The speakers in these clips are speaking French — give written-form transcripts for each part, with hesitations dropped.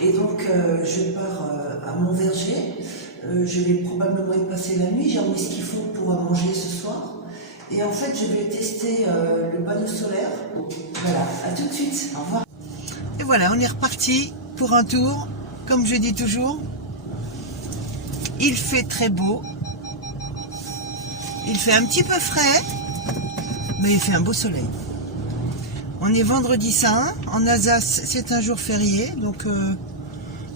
Et donc je pars à Montverger. Je vais probablement y passer la nuit. J'ai emmené ce qu'il faut pour manger ce soir. Et en fait, je vais tester le panneau solaire. Voilà, à tout de suite. Au revoir. Et voilà, on est reparti pour un tour. Comme je dis toujours, il fait très beau. Il fait un petit peu frais, mais il fait un beau soleil. On est vendredi saint. En Alsace, c'est un jour férié. Donc,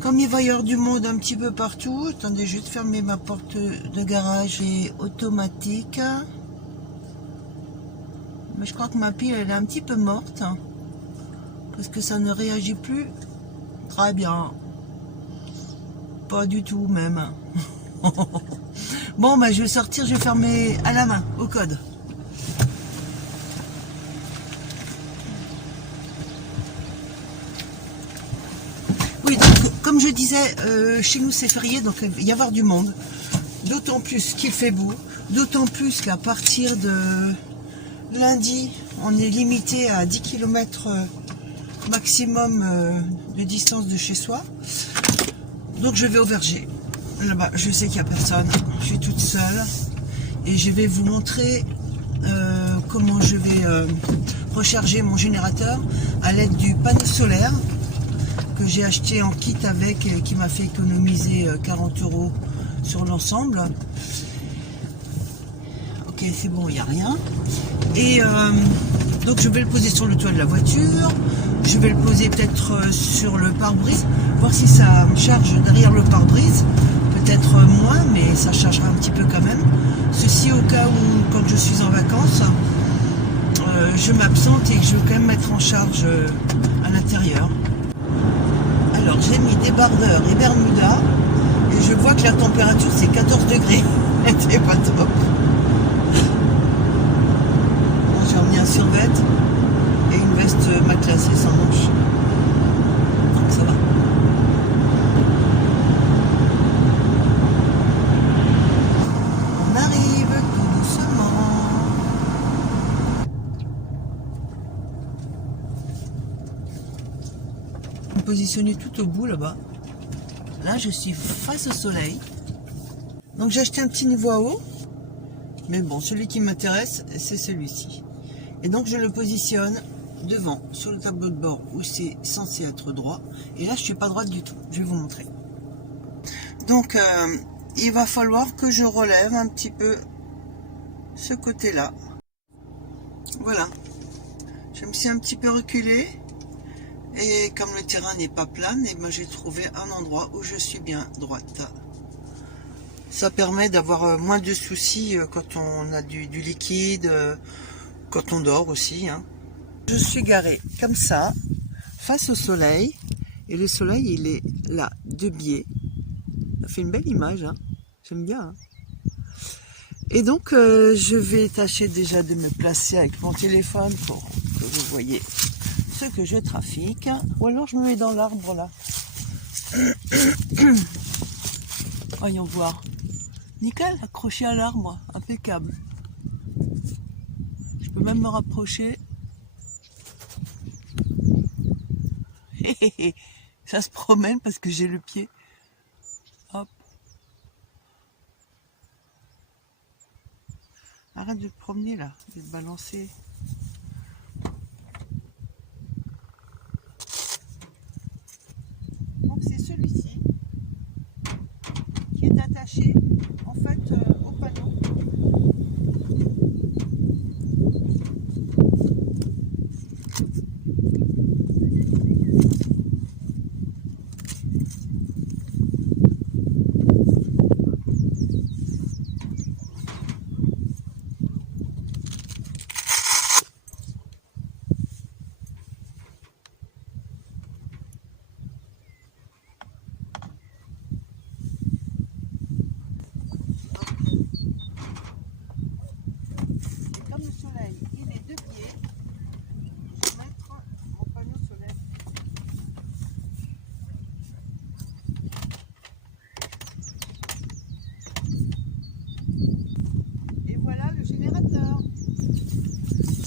comme il va y avoir du monde un petit peu partout, attendez, je vais fermer ma porte de garage et automatique. Mais je crois que ma pile elle est un petit peu morte. Parce que ça ne réagit plus très bien. Pas du tout même. Bon, bah, je vais sortir, je vais fermer à la main, au code. Oui, donc, comme je disais, chez nous c'est férié, donc il va y avoir du monde. D'autant plus qu'il fait beau. D'autant plus qu'à partir de lundi, on est limité à 10 km maximum de distance de chez soi. Donc je vais au verger. Là-bas, je sais qu'il n'y a personne. Je suis toute seule. Et je vais vous montrer comment je vais recharger mon générateur à l'aide du panneau solaire que j'ai acheté en kit avec et qui m'a fait économiser 40 € sur l'ensemble. Ok, c'est bon, il n'y a rien. Et donc je vais le poser sur le toit de la voiture. Je vais le poser peut-être sur le pare-brise, voir si ça me charge derrière le pare-brise. Peut-être moins, mais ça chargera un petit peu quand même. Ceci au cas où, quand je suis en vacances, je m'absente et que je veux quand même mettre en charge à l'intérieur. Alors j'ai mis débardeur et bermuda et je vois que la température c'est 14 degrés. C'est pas top. J'ai emmené un survêt et une veste matelassée sans manche. Donc ça va. On arrive tout doucement. Je me positionner tout au bout là-bas. Là je suis face au soleil. Donc j'ai acheté un petit niveau à eau. Mais bon, celui qui m'intéresse, c'est celui-ci. Et donc je le positionne devant, sur le tableau de bord où c'est censé être droit. Et là, je suis pas droite du tout. Je vais vous montrer. Donc, il va falloir que je relève un petit peu ce côté-là. Voilà. Je me suis un petit peu reculée. Et comme le terrain n'est pas plat, eh ben, j'ai trouvé un endroit où je suis bien droite. Ça permet d'avoir moins de soucis quand on a du liquide, quand on dort aussi. Hein. Je suis garée comme ça, face au soleil. Et le soleil, il est là, de biais. Ça fait une belle image. Hein. J'aime bien. Hein. Et donc, je vais tâcher déjà de me placer avec mon téléphone pour que vous voyez ce que je trafique. Ou alors, je me mets dans l'arbre là. Voyons voir. Nickel, accroché à l'arbre, impeccable. Je peux même me rapprocher. Ça se promène parce que j'ai le pied. Hop. Arrête de te promener là, de te balancer. Donc c'est celui-ci qui est attaché en fait au panneau.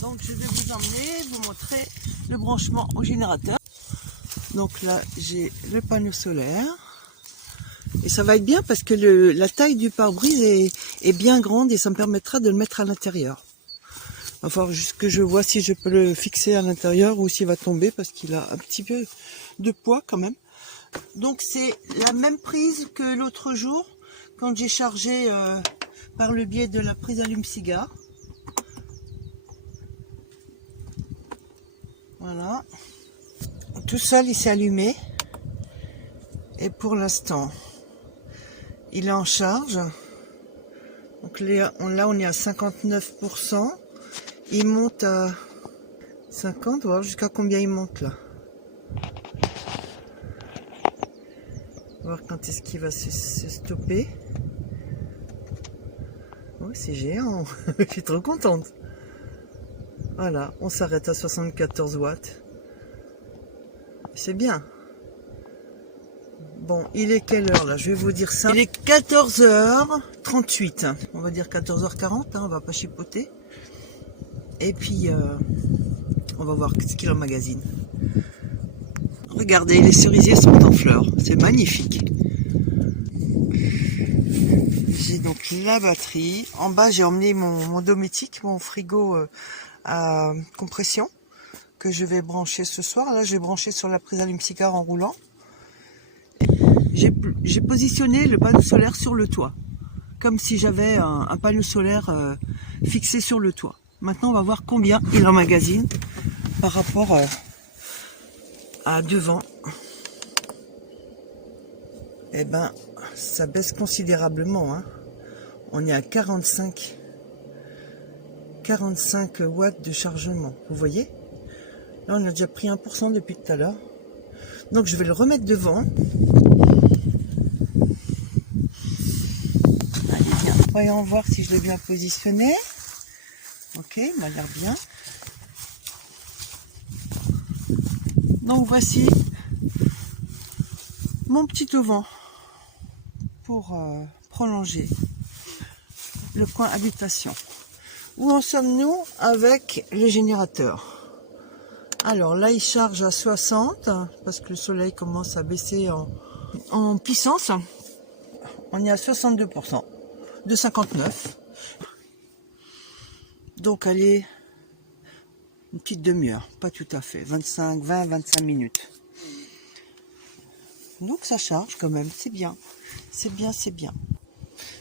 Donc je vais vous emmener, vous montrer le branchement au générateur. Donc là, j'ai le panneau solaire. Et ça va être bien parce que la taille du pare-brise est bien grande et ça me permettra de le mettre à l'intérieur. Il va falloir juste que je vois si je peux le fixer à l'intérieur ou s'il va tomber parce qu'il a un petit peu de poids quand même. Donc c'est la même prise que l'autre jour quand j'ai chargé par le biais de la prise allume-cigare. Voilà. Tout seul il s'est allumé. Et pour l'instant, il est en charge. Donc là on est à 59%. Il monte à 50, on va voir jusqu'à combien il monte là. On va voir quand est-ce qu'il va se stopper. Oh, c'est géant, je suis trop contente. Voilà, on s'arrête à 74 watts. C'est bien. Bon, il est quelle heure là? Je vais vous dire ça. Il est 14h38. On va dire 14h40, hein, on va pas chipoter. Et puis, on va voir ce qu'il emmagasine. Regardez, les cerisiers sont en fleurs. C'est magnifique. J'ai donc la batterie. En bas, j'ai emmené mon Dometic, mon frigo à compression, que je vais brancher ce soir. Là, je vais brancher sur la prise allume-cigare en roulant. J'ai positionné le panneau solaire sur le toit, comme si j'avais un panneau solaire fixé sur le toit. Maintenant, on va voir combien il emmagasine par rapport à devant. Eh ben, ça baisse considérablement, hein. On est à 45 watts de chargement. Vous voyez? Là, on a déjà pris 1% depuis tout à l'heure. Donc, je vais le remettre devant. Allez, bien. Voyons voir si je l'ai bien positionné. Ok, il m'a l'air bien. Donc, voici mon petit auvent pour prolonger le coin habitation. Où en sommes-nous avec le générateur? Alors là, il charge à 60 parce que le soleil commence à baisser en puissance. On est à 62% de 59. Donc allez, une petite demi-heure, pas tout à fait, 20-25 minutes. Donc ça charge quand même, c'est bien, c'est bien, c'est bien.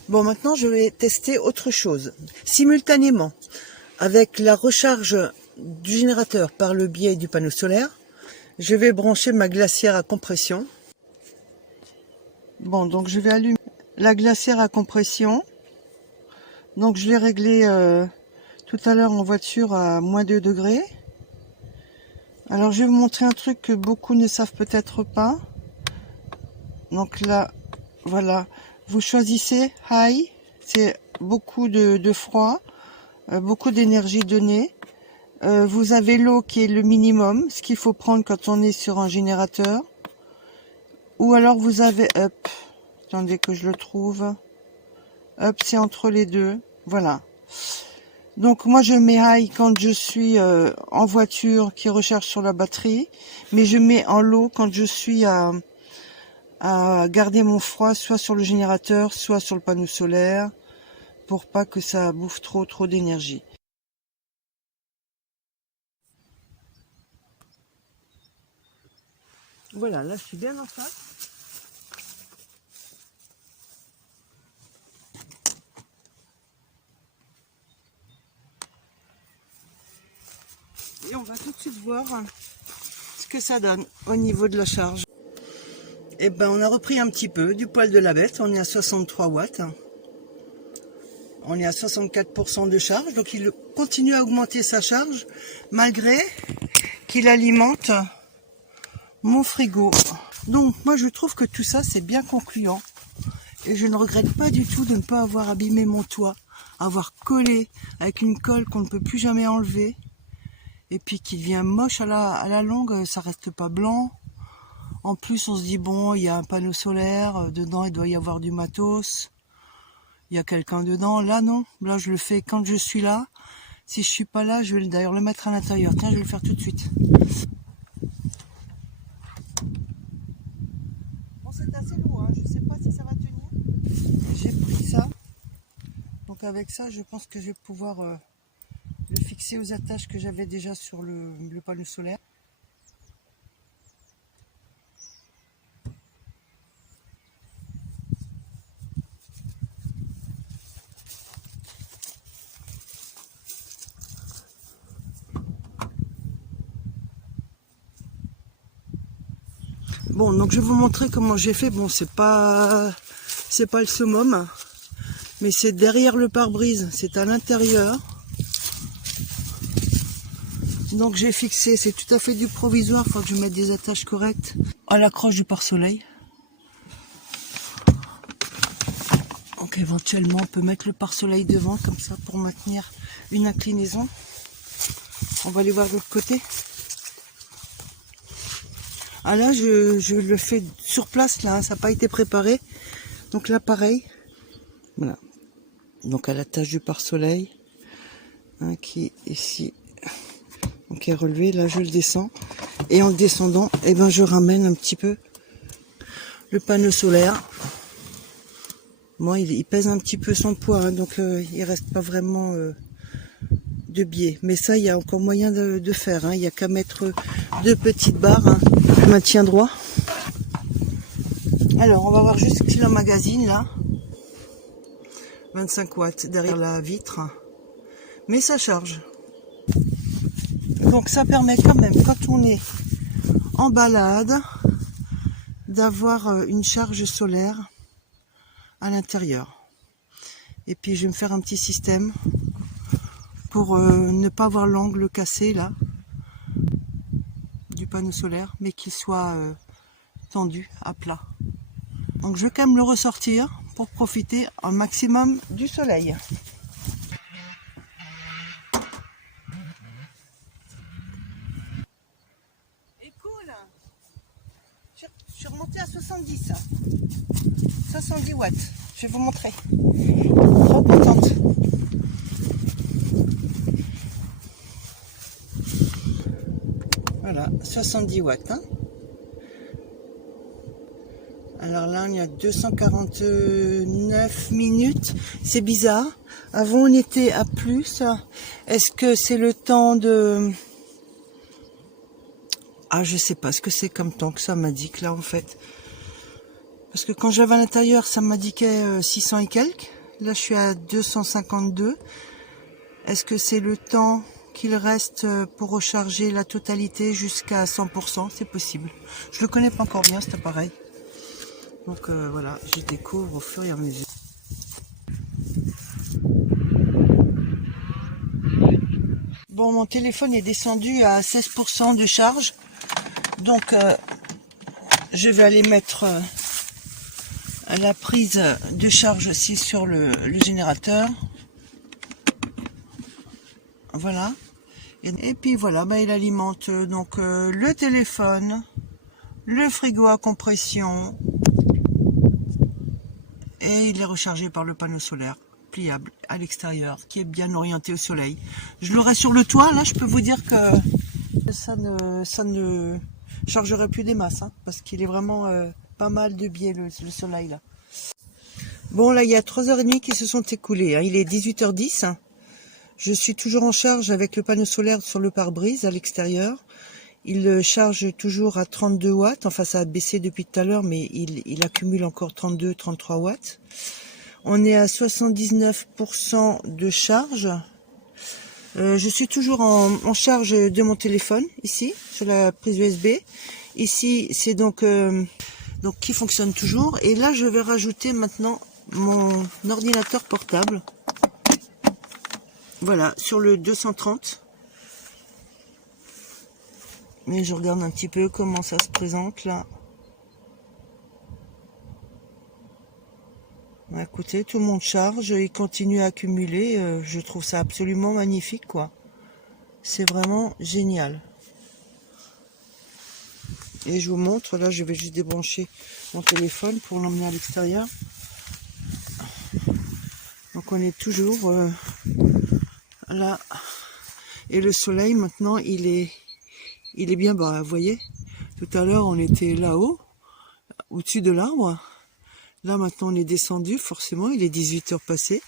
Bon, maintenant je vais tester autre chose. Simultanément, avec la recharge du générateur par le biais du panneau solaire, je vais brancher ma glacière à compression. Bon, donc je vais allumer la glacière à compression. Donc je l'ai réglé tout à l'heure en voiture à moins 2 degrés. Alors je vais vous montrer un truc que beaucoup ne savent peut-être pas. Donc là, voilà, vous choisissez high, c'est beaucoup de froid, beaucoup d'énergie donnée. Vous avez low qui est le minimum, ce qu'il faut prendre quand on est sur un générateur. Ou alors vous avez up. Attendez que je le trouve. Up, c'est entre les deux. Voilà. Donc moi je mets high quand je suis en voiture qui recharge sur la batterie, mais je mets en low quand je suis à garder mon froid soit sur le générateur, soit sur le panneau solaire, pour pas que ça bouffe trop d'énergie. Voilà, là je suis bien en face. Et on va tout de suite voir ce que ça donne au niveau de la charge. Et ben on a repris un petit peu du poil de la bête, on est à 63 watts. On est à 64% de charge, donc il continue à augmenter sa charge malgré qu'il alimente mon frigo. Donc moi je trouve que tout ça c'est bien concluant. Et je ne regrette pas du tout de ne pas avoir abîmé mon toit, avoir collé avec une colle qu'on ne peut plus jamais enlever. Et puis qui devient moche à la longue, ça reste pas blanc. En plus on se dit bon, il y a un panneau solaire, dedans il doit y avoir du matos. Il y a quelqu'un dedans, là non, là je le fais quand je suis là. Si je suis pas là, je vais d'ailleurs le mettre à l'intérieur. Tiens, je vais le faire tout de suite. je sais pas si ça va tenir. J'ai pris ça. Donc avec ça, je pense que je vais pouvoir le fixer aux attaches que j'avais déjà sur le panneau solaire. Bon, donc je vais vous montrer comment j'ai fait. Bon, c'est pas le summum, mais c'est derrière le pare-brise, c'est à l'intérieur. Donc j'ai fixé, c'est tout à fait du provisoire, il faut que je mette des attaches correctes à l'accroche du pare-soleil. Donc éventuellement on peut mettre le pare-soleil devant comme ça pour maintenir une inclinaison. On va aller voir de l'autre côté. Ah là je le fais sur place là, hein, ça n'a pas été préparé. Donc là pareil. Voilà. Donc à l'attache du pare-soleil, hein, qui est ici. Donc est relevé, là je le descends. Et en le descendant, eh ben, je ramène un petit peu le panneau solaire. Bon, il pèse un petit peu son poids, hein, donc il reste pas vraiment de biais. Mais ça, il y a encore moyen de faire. Hein. Il n'y a qu'à mettre deux petites barres. Hein. Je maintiens droit. Alors, on va voir juste ce qu'il emmagasine là. 25 watts derrière la vitre. Mais ça charge. Donc ça permet quand même, quand on est en balade, d'avoir une charge solaire à l'intérieur. Et puis je vais me faire un petit système pour ne pas avoir l'angle cassé là du panneau solaire, mais qu'il soit tendu à plat. Donc je vais quand même le ressortir pour profiter un maximum du soleil. Et cool, je suis remontée à 70 watts. Je vais vous montrer. Trop contente. Voilà, 70 watts. Hein. Alors là, on est à 249 minutes. C'est bizarre. Avant, on était à plus. Est-ce que c'est le temps de... Ah, je sais pas ce que c'est comme temps que ça m'indique là, en fait. Parce que quand j'avais à l'intérieur, ça m'indiquait 600 et quelques. Là, je suis à 252. Est-ce que c'est le temps qu'il reste pour recharger la totalité jusqu'à 100%? C'est possible. Je le connais pas encore bien, cet appareil. Donc voilà, je découvre au fur et à mesure. Bon, mon téléphone est descendu à 16% de charge. Donc je vais aller mettre la prise de charge aussi sur le générateur. Voilà. Et puis voilà, bah, il alimente donc le téléphone, le frigo à compression. Et il est rechargé par le panneau solaire pliable à l'extérieur qui est bien orienté au soleil. Je l'aurai sur le toit, là je peux vous dire que ça ne chargerait plus des masses, hein, parce qu'il est vraiment pas mal de biais le soleil là. Bon là il y a 3h30 qui se sont écoulées, hein. Il est 18h10. Hein. Je suis toujours en charge avec le panneau solaire sur le pare-brise à l'extérieur. Il charge toujours à 32 watts, enfin ça a baissé depuis tout à l'heure, mais il accumule encore 32-33 watts. On est à 79% de charge. Je suis toujours en charge de mon téléphone, ici, sur la prise USB. Ici, c'est donc qui fonctionne toujours. Et là, je vais rajouter maintenant mon ordinateur portable. Voilà, sur le 230. Mais je regarde un petit peu comment ça se présente là. Écoutez, tout le monde charge, il continue à accumuler. Je trouve ça absolument magnifique, quoi. C'est vraiment génial. Et je vous montre, là je vais juste débrancher mon téléphone pour l'emmener à l'extérieur. Donc on est toujours là. Et le soleil maintenant il est bien bas, vous voyez. Tout à l'heure on était là-haut, au-dessus de l'arbre. Là maintenant on est descendu, forcément, il est 18h passé.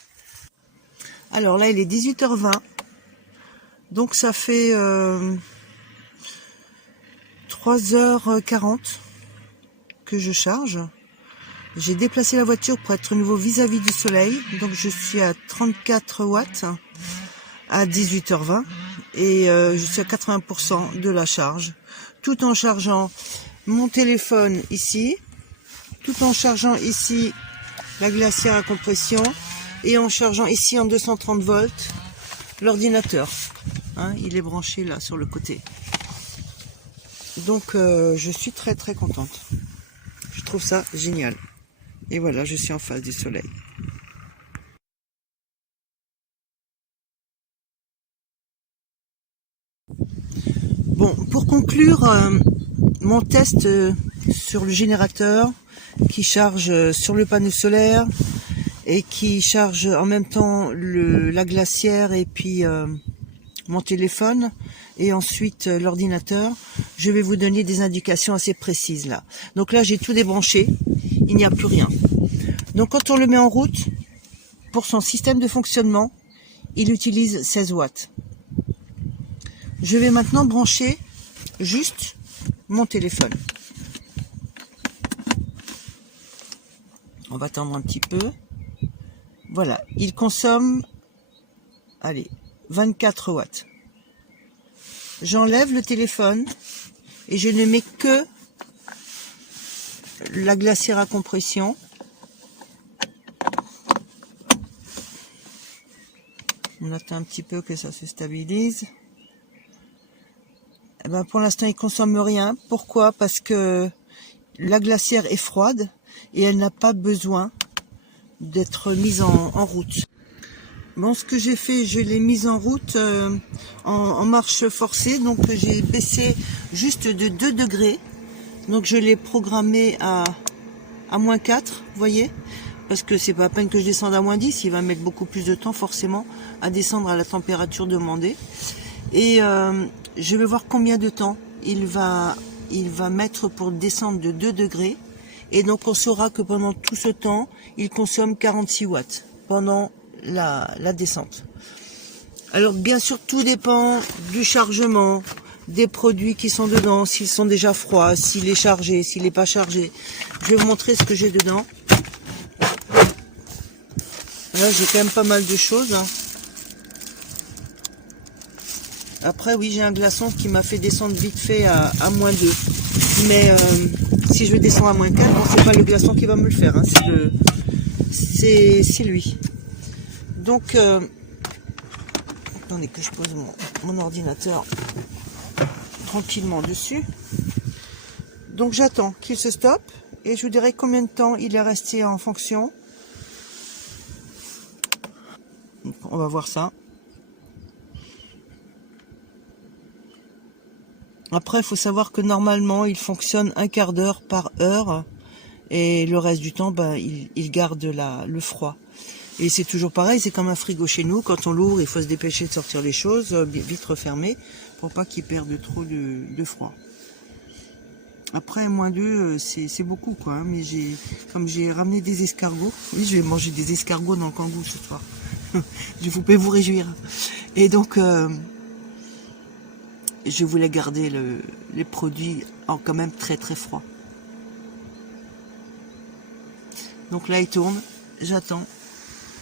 Alors là il est 18h20. Donc ça fait 3h40 que je charge. J'ai déplacé la voiture pour être nouveau vis-à-vis du soleil. Donc je suis à 34 watts à 18h20 et je suis à 80% de la charge. Tout en chargeant mon téléphone ici, tout en chargeant ici la glacière à compression et en chargeant ici en 230 volts l'ordinateur. Hein, il est branché là sur le côté. Donc je suis très très contente. Je trouve ça génial. Et voilà, je suis en face du soleil. Bon, pour conclure mon test sur le générateur qui charge sur le panneau solaire et qui charge en même temps la glacière et puis mon téléphone et ensuite l'ordinateur, je vais vous donner des indications assez précises là. Donc là j'ai tout débranché, il n'y a plus rien. Donc quand on le met en route, pour son système de fonctionnement, il utilise 16 watts. Je vais maintenant brancher juste mon téléphone. On va attendre un petit peu. Voilà, il consomme, allez, 24 watts. J'enlève le téléphone et je ne mets que la glacière à compression. On attend un petit peu que ça se stabilise. Eh ben pour l'instant, il consomme rien. Pourquoi? Parce que la glacière est froide et elle n'a pas besoin d'être mise en route. Bon, ce que j'ai fait, je l'ai mise en route en marche forcée. Donc j'ai baissé juste de 2 degrés. Donc je l'ai programmé à -4, vous voyez, parce que c'est pas la peine que je descende à -10, il va mettre beaucoup plus de temps forcément à descendre à la température demandée. Et je vais voir combien de temps il va mettre pour descendre de 2 degrés. Et donc on saura que pendant tout ce temps, il consomme 46 watts pendant la descente. Alors bien sûr, tout dépend du chargement, des produits qui sont dedans, s'ils sont déjà froids, s'il est chargé, s'il n'est pas chargé. Je vais vous montrer ce que j'ai dedans. Là, j'ai quand même pas mal de choses. Après, oui, j'ai un glaçon qui m'a fait descendre vite fait à -2. Mais si je descends à -4, bon, c'est pas le glaçon qui va me le faire, hein, c'est lui. Donc, attendez que je pose mon ordinateur tranquillement dessus. Donc j'attends qu'il se stoppe et je vous dirai combien de temps il est resté en fonction. Donc, on va voir ça. Après, il faut savoir que normalement, il fonctionne un quart d'heure par heure et le reste du temps, ben, il garde le froid. Et c'est toujours pareil, c'est comme un frigo chez nous. Quand on l'ouvre, il faut se dépêcher de sortir les choses, vite refermer, pour pas qu'il perde trop de froid. Après, -2, c'est beaucoup, quoi. Hein, mais comme j'ai ramené des escargots, oui, je vais manger des escargots dans le Kangoo ce soir. Vous pouvez vous réjouir. Et donc, je voulais garder les produits en quand même très très froid. Donc là, il tourne, j'attends.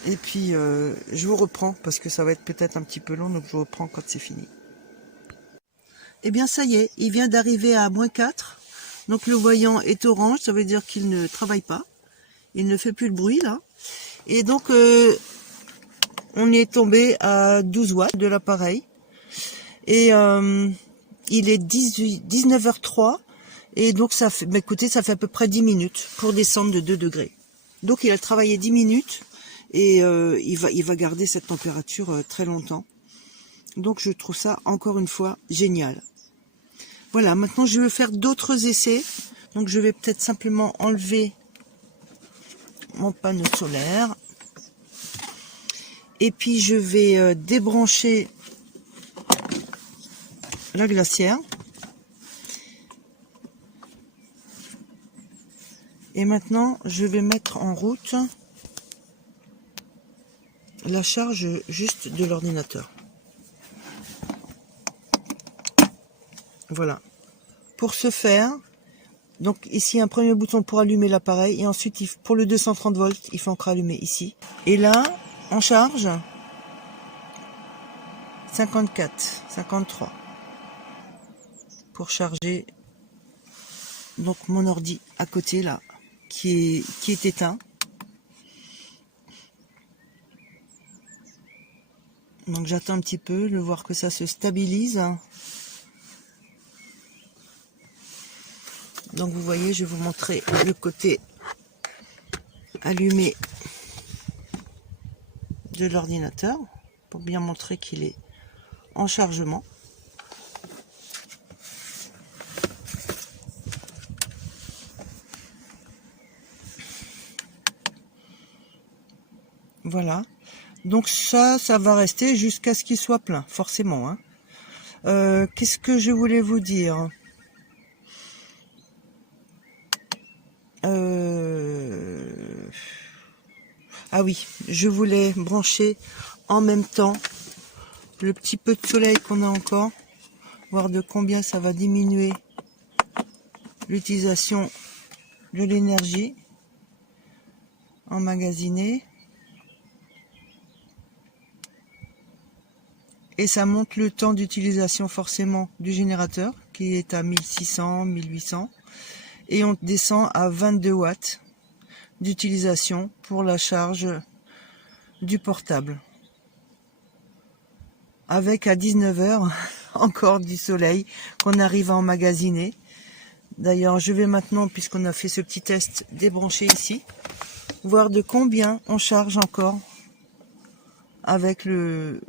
Et puis, je vous reprends, parce que ça va être peut-être un petit peu long, donc je vous reprends quand c'est fini. Eh bien, ça y est, il vient d'arriver à -4. Donc le voyant est orange, ça veut dire qu'il ne travaille pas. Il ne fait plus de bruit, là. Et donc, on est tombé à 12 watts de l'appareil. Et il est 19h03. Et donc, ça fait, bah, écoutez, ça fait à peu près 10 minutes pour descendre de 2 degrés. Donc, il a travaillé 10 minutes. Et il va garder cette température très longtemps. Donc je trouve ça encore une fois génial. Voilà, maintenant je vais faire d'autres essais. Donc je vais peut-être simplement enlever mon panneau solaire. Et puis je vais débrancher la glacière. Et maintenant, je vais mettre en route la charge juste de l'ordinateur. Voilà. Pour ce faire, donc ici un premier bouton pour allumer l'appareil et ensuite pour le 230 volts, il faut encore allumer ici. Et là, en charge, 54, 53 pour charger donc mon ordi à côté là qui est éteint. Donc j'attends un petit peu de voir que ça se stabilise. Donc vous voyez, je vais vous montrer le côté allumé de l'ordinateur pour bien montrer qu'il est en chargement. Voilà. Donc ça va rester jusqu'à ce qu'il soit plein, forcément. Hein. Qu'est-ce que je voulais vous dire ? Ah oui, je voulais brancher en même temps le petit peu de soleil qu'on a encore, voir de combien ça va diminuer l'utilisation de l'énergie emmagasinée. Et ça monte le temps d'utilisation forcément du générateur qui est à 1600, 1800. Et on descend à 22 watts d'utilisation pour la charge du portable. Avec à 19h encore du soleil qu'on arrive à emmagasiner. D'ailleurs, je vais maintenant, puisqu'on a fait ce petit test, débrancher ici, voir de combien on charge encore avec le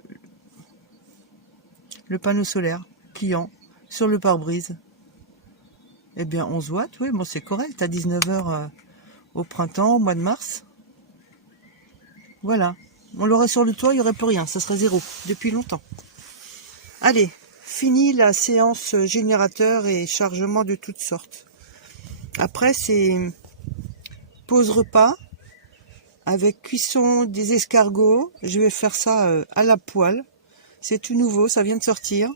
panneau solaire pliant sur le pare-brise. Eh bien 11 watts, oui, bon c'est correct, à 19h au printemps, au mois de mars. Voilà, on l'aurait sur le toit, il n'y aurait plus rien, ça serait zéro, depuis longtemps. Allez, fini la séance générateur et chargement de toutes sortes. Après c'est pause repas, avec cuisson des escargots, je vais faire ça à la poêle. C'est tout nouveau, ça vient de sortir,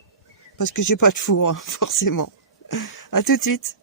parce que j'ai pas de four, forcément. À tout de suite.